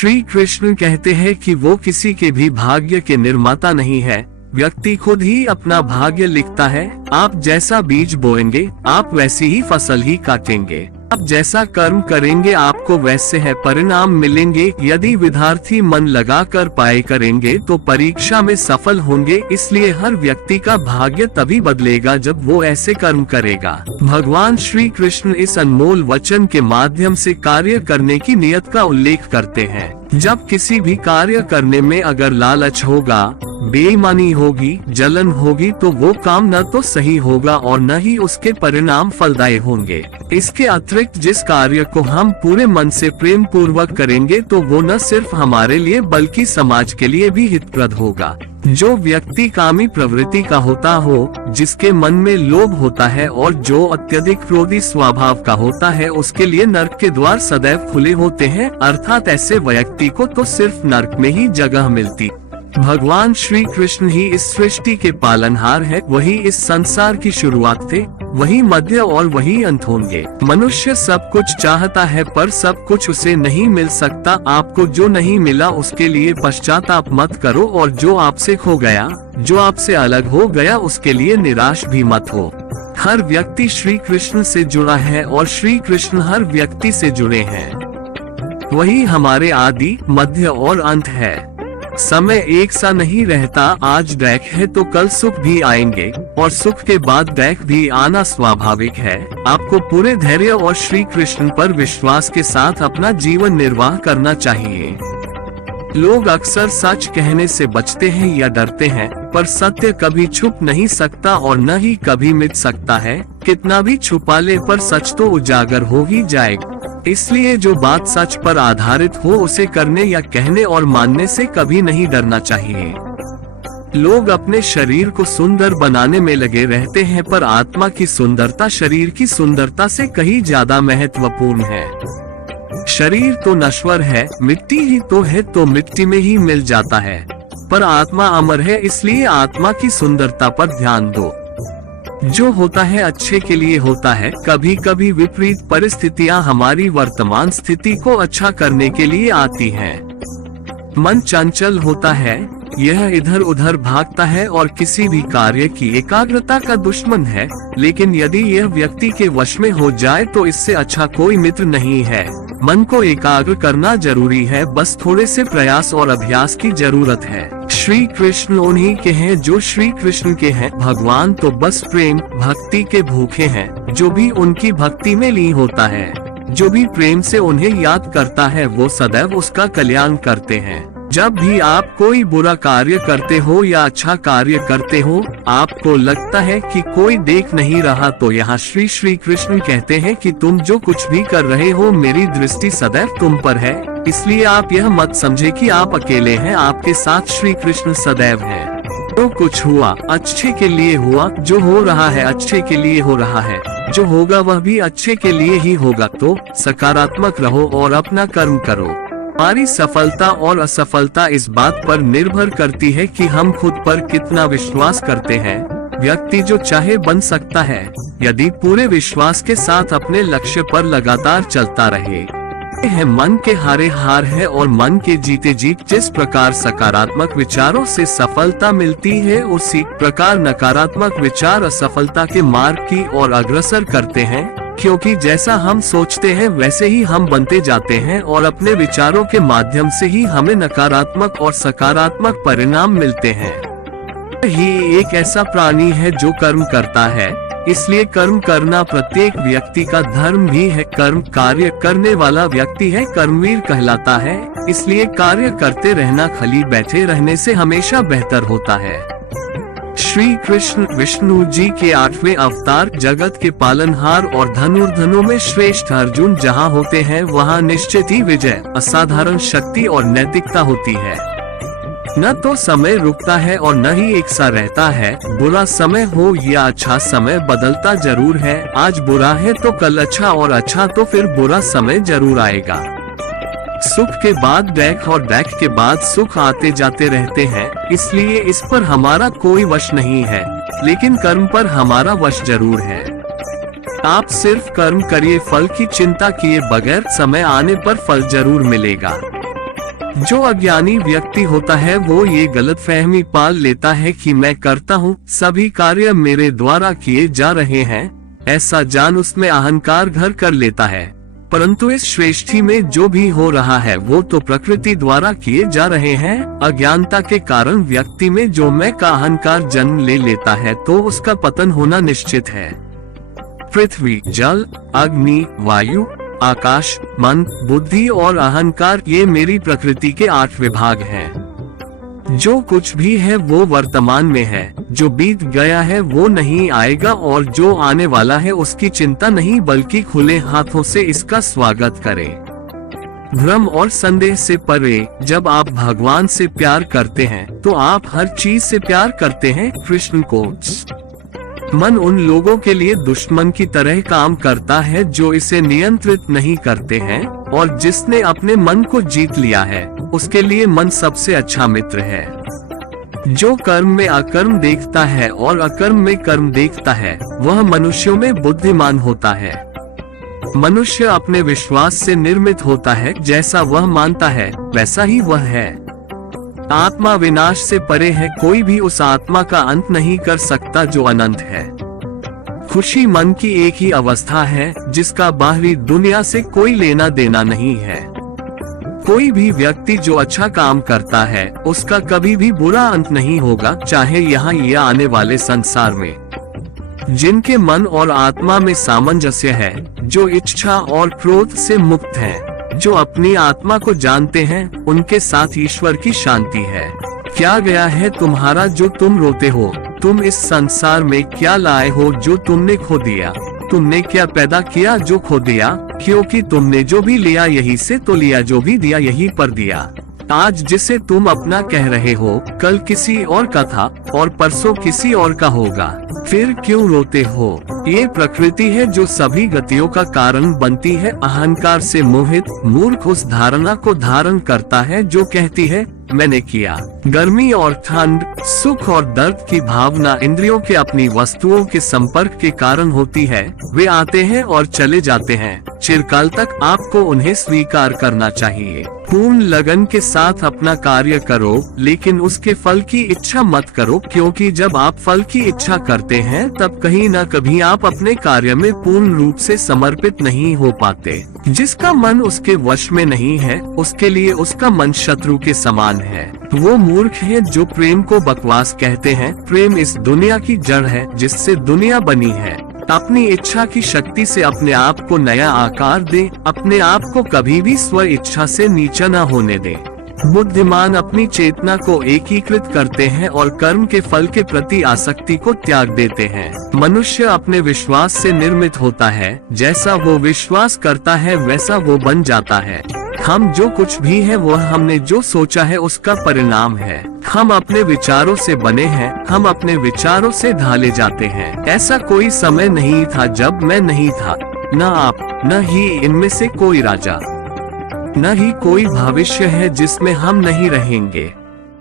श्री कृष्ण कहते हैं कि वो किसी के भी भाग्य के निर्माता नहीं है, व्यक्ति खुद ही अपना भाग्य लिखता है। आप जैसा बीज बोएंगे आप वैसी ही फसल ही काटेंगे। आप जैसा कर्म करेंगे आपको वैसे है परिणाम मिलेंगे। यदि विद्यार्थी मन लगाकर पढ़ाई करेंगे तो परीक्षा में सफल होंगे। इसलिए हर व्यक्ति का भाग्य तभी बदलेगा जब वो ऐसे कर्म करेगा। भगवान श्री कृष्ण इस अनमोल वचन के माध्यम से कार्य करने की नियत का उल्लेख करते हैं। जब किसी भी कार्य करने में अगर लालच होगा, बेईमानी होगी, जलन होगी तो वो काम न तो सही होगा और न ही उसके परिणाम फलदायी होंगे। इसके अतिरिक्त जिस कार्य को हम पूरे मन से प्रेम पूर्वक करेंगे तो वो न सिर्फ हमारे लिए बल्कि समाज के लिए भी हितप्रद होगा। जो व्यक्ति कामी प्रवृत्ति का होता हो, जिसके मन में लोभ होता है और जो अत्यधिक क्रोधी स्वभाव का होता है, उसके लिए नरक के द्वार सदैव खुले होते हैं। अर्थात ऐसे व्यक्ति को तो सिर्फ नरक में ही जगह मिलती। भगवान श्री कृष्ण ही इस सृष्टि के पालनहार है, वही इस संसार की शुरुआत थे, वही मध्य और वही अंत होंगे। मनुष्य सब कुछ चाहता है पर सब कुछ उसे नहीं मिल सकता। आपको जो नहीं मिला उसके लिए पश्चाताप मत करो और जो आपसे खो गया, जो आपसे अलग हो गया, उसके लिए निराश भी मत हो। हर व्यक्ति श्री कृष्ण से जुड़ा है और श्री कृष्ण हर व्यक्ति से जुड़े हैं। वही हमारे आदि, मध्य और अंत है। समय एक सा नहीं रहता। आज दुख है तो कल सुख भी आएंगे और सुख के बाद दुख भी आना स्वाभाविक है। आपको पूरे धैर्य और श्री कृष्ण पर विश्वास के साथ अपना जीवन निर्वाह करना चाहिए। लोग अक्सर सच कहने से बचते हैं या डरते हैं, पर सत्य कभी छुप नहीं सकता और न ही कभी मिट सकता है। कितना भी छुपा ले पर सच तो उजागर हो ही जाएगा। इसलिए जो बात सच पर आधारित हो उसे करने या कहने और मानने से कभी नहीं डरना चाहिए। लोग अपने शरीर को सुंदर बनाने में लगे रहते हैं, पर आत्मा की सुंदरता शरीर की सुंदरता से कहीं ज्यादा महत्वपूर्ण है। शरीर तो नश्वर है, मिट्टी ही तो है, तो मिट्टी में ही मिल जाता है, पर आत्मा अमर है। इसलिए आत्मा की सुंदरता पर ध्यान दो। जो होता है अच्छे के लिए होता है। कभी कभी विपरीत परिस्थितियां हमारी वर्तमान स्थिति को अच्छा करने के लिए आती हैं। मन चंचल होता है, यह इधर उधर भागता है और किसी भी कार्य की एकाग्रता का दुश्मन है। लेकिन यदि यह व्यक्ति के वश में हो जाए तो इससे अच्छा कोई मित्र नहीं है। मन को एकाग्र करना जरूरी है, बस थोड़े से प्रयास और अभ्यास की जरूरत है। श्री कृष्ण उन्हीं के हैं जो श्री कृष्ण के हैं। भगवान तो बस प्रेम भक्ति के भूखे हैं। जो भी उनकी भक्ति में लीन होता है, जो भी प्रेम से उन्हें याद करता है, वो सदैव उसका कल्याण करते हैं। जब भी आप कोई बुरा कार्य करते हो या अच्छा कार्य करते हो, आपको लगता है कि कोई देख नहीं रहा, तो यहाँ श्री कृष्ण कहते हैं कि तुम जो कुछ भी कर रहे हो मेरी दृष्टि सदैव तुम पर है। इसलिए आप यह मत समझे कि आप अकेले हैं, आपके साथ श्री कृष्ण सदैव हैं। जो कुछ हुआ अच्छे के लिए हुआ, जो हो रहा है अच्छे के लिए हो रहा है, जो होगा वह भी अच्छे के लिए ही होगा। तो सकारात्मक रहो और अपना कर्म करो। हमारी सफलता और असफलता इस बात पर निर्भर करती है कि हम खुद पर कितना विश्वास करते हैं। व्यक्ति जो चाहे बन सकता है, यदि पूरे विश्वास के साथ अपने लक्ष्य पर लगातार चलता रहे। है मन के हारे हार है और मन के जीते जीत। जिस प्रकार सकारात्मक विचारों से सफलता मिलती है, उसी प्रकार नकारात्मक विचार असफलता के मार्ग की ओर अग्रसर करते हैं। क्योंकि जैसा हम सोचते हैं वैसे ही हम बनते जाते हैं और अपने विचारों के माध्यम से ही हमें नकारात्मक और सकारात्मक परिणाम मिलते हैं। ही एक ऐसा प्राणी है जो कर्म करता है, इसलिए कर्म करना प्रत्येक व्यक्ति का धर्म भी है। कर्म कार्य करने वाला व्यक्ति है कर्मवीर कहलाता है। इसलिए कार्य करते रहना खाली बैठे रहने से हमेशा बेहतर होता है। श्री कृष्ण विष्णु जी के 8वें अवतार, जगत के पालनहार और धनुर्धनों में श्रेष्ठ अर्जुन जहाँ होते हैं वहाँ निश्चित ही विजय, असाधारण शक्ति और नैतिकता होती है। न तो समय रुकता है और न ही एक सा रहता है। बुरा समय हो या अच्छा समय बदलता जरूर है। आज बुरा है तो कल अच्छा और अच्छा तो फिर बुरा समय जरूर आएगा। सुख के बाद दुख और दुख के बाद सुख आते जाते रहते हैं। इसलिए इस पर हमारा कोई वश नहीं है, लेकिन कर्म पर हमारा वश जरूर है। आप सिर्फ कर्म करिए, फल की चिंता किए बगैर समय आने पर फल जरूर मिलेगा। जो अज्ञानी व्यक्ति होता है वो ये गलतफहमी पाल लेता है कि मैं करता हूँ, सभी कार्य मेरे द्वारा किए जा रहे हैं, ऐसा जान उसमें अहंकार घर कर लेता है। परंतु इस सृष्टि में जो भी हो रहा है वो तो प्रकृति द्वारा किए जा रहे हैं। अज्ञानता के कारण व्यक्ति में जो मैं का अहंकार जन्म ले लेता है तो उसका पतन होना निश्चित है। पृथ्वी, जल, अग्नि, वायु, आकाश, मन, बुद्धि और अहंकार ये मेरी प्रकृति के 8 विभाग हैं। जो कुछ भी है वो वर्तमान में है, जो बीत गया है वो नहीं आएगा और जो आने वाला है उसकी चिंता नहीं बल्कि खुले हाथों से इसका स्वागत करें। भ्रम और संदेह से परे जब आप भगवान से प्यार करते हैं तो आप हर चीज से प्यार करते हैं। कृष्ण कोट्स। मन उन लोगों के लिए दुश्मन की तरह काम करता है जो इसे नियंत्रित नहीं करते हैं, और जिसने अपने मन को जीत लिया है उसके लिए मन सबसे अच्छा मित्र है। जो कर्म में अकर्म देखता है और अकर्म में कर्म देखता है वह मनुष्यों में बुद्धिमान होता है। मनुष्य अपने विश्वास से निर्मित होता है, जैसा वह मानता है वैसा ही वह है। आत्मा विनाश से परे है, कोई भी उस आत्मा का अंत नहीं कर सकता जो अनंत है। खुशी मन की एक ही अवस्था है जिसका बाहरी दुनिया से कोई लेना देना नहीं है। कोई भी व्यक्ति जो अच्छा काम करता है उसका कभी भी बुरा अंत नहीं होगा, चाहे यहाँ या आने वाले संसार में। जिनके मन और आत्मा में सामंजस्य है, जो इच्छा और क्रोध से मुक्त है, जो अपनी आत्मा को जानते हैं, उनके साथ ईश्वर की शांति है। क्या गया है तुम्हारा जो तुम रोते हो? तुम इस संसार में क्या लाए हो जो तुमने खो दिया? तुमने क्या पैदा किया जो खो दिया? क्योंकि तुमने जो भी लिया यही से तो लिया, जो भी दिया यही पर दिया। आज जिसे तुम अपना कह रहे हो कल किसी और का था और परसों किसी और का होगा, फिर क्यों रोते हो? ये प्रकृति है जो सभी गतियों का कारण बनती है। अहंकार से मोहित मूर्ख उस धारणा को धारण करता है जो कहती है मैंने किया। गर्मी और ठंड, सुख और दर्द की भावना इंद्रियों के अपनी वस्तुओं के संपर्क के कारण होती है। वे आते हैं और चले जाते हैं, चिरकाल तक आपको उन्हें स्वीकार करना चाहिए। पूर्ण लगन के साथ अपना कार्य करो, लेकिन उसके फल की इच्छा मत करो, क्योंकि जब आप फल की इच्छा करते हैं तब कहीं न कभी आप अपने कार्य में पूर्ण रूप से समर्पित नहीं हो पाते। जिसका मन उसके वश में नहीं है उसके लिए उसका मन शत्रु के समान है। वो मूर्ख है जो प्रेम को बकवास कहते हैं। प्रेम इस दुनिया की जड़ है जिससे दुनिया बनी है। अपनी इच्छा की शक्ति से अपने आप को नया आकार दे, अपने आप को कभी भी स्व इच्छा से नीचा न होने दे। बुद्धिमान अपनी चेतना को एकीकृत करते हैं और कर्म के फल के प्रति आसक्ति को त्याग देते हैं। मनुष्य अपने विश्वास से निर्मित होता है, जैसा वो विश्वास करता है वैसा वो बन जाता है। हम जो कुछ भी है वह हमने जो सोचा है उसका परिणाम है। हम अपने विचारों से बने हैं, हम अपने विचारों से ढाले जाते हैं। ऐसा कोई समय नहीं था जब मैं नहीं था, न आप, न ही इनमें से कोई राजा, न ही कोई भविष्य है जिसमें हम नहीं रहेंगे।